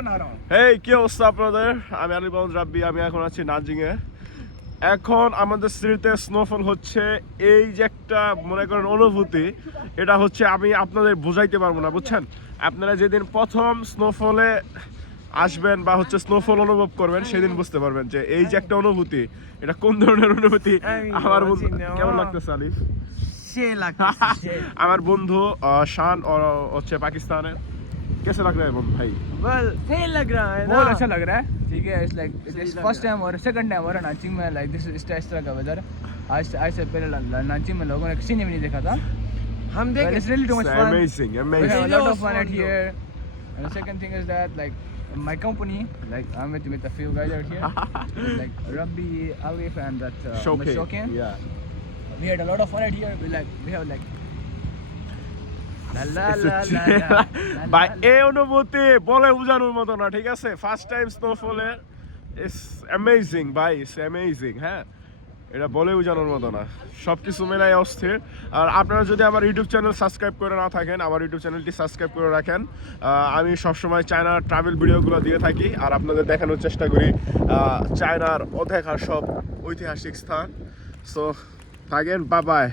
बना रहा हूँ। Hey, কি অবস্থা আপনাদের? আমি আলী মোহাম্মদ রাব্বি, আমি এখন আছি নাজিং এ। এখন আমাদের সিটিতে স্নোফল হচ্ছে, এই যে একটা মনে করেন অনুভূতি, এটা হচ্ছে আমি আপনাদের বোঝাইতে পারবো না, বুঝছেন? আপনারা যেদিন প্রথম স্নোফলে আসবেন বা হচ্ছে স্নোফল অনুভব করবেন সেদিন বুঝতে পারবেন যে এই যে একটা অনুভূতি, এটা কোন ধরনের অনুভূতি। আমার বন্ধু কেমন লাগতেছে আলিফ? शे लगता है। আমার বন্ধু শান হচ্ছে পাকিস্তানের। कैसा लग रहा है भाई? Well, सही लग रहा है ना? बहुत अच्छा लग रहा है ठीक है इट्स लाइक सही इट्स लग फर्स्ट रहा टाइम और सेकंड टाइम हो रहा है नाचिंग में लाइक दिस इस तरह का वेदर आज से पहले नाचिंग में लोगों ने किसी ने भी नहीं देखा था हम देख it's really too much It's fun amazing, we amazing. have a lot of fun Fun, out here and the second thing is that like my company like I'm with a few guys out here like Rabbi Alif and that Shokin. Yeah. We had a lot of fun out here we have like la la It's la a- la la ভাই এই অনুভূতি বলে বোঝানোর মতো না, ঠিক আছে? First time স্নোফলে it's amazing ভাই, ইটস অ্যামেজিং। হ্যাঁ, এটা বলে বোঝানোর মতো না, সব কিছু মেলাই অস্থির। আর আপনারা যদি আমার ইউটিউব চ্যানেল সাবস্ক্রাইব করে না থাকেন, আমার ইউটিউব চ্যানেলটি সাবস্ক্রাইব করে রাখেন। আমি সবসময় চায়নার ট্রাভেল ভিডিওগুলো দিয়ে থাকি আর আপনাদের দেখানোর চেষ্টা করি চায়নার অদেখা সব ঐতিহাসিক স্থান। সো থাকেন, বাই বাই।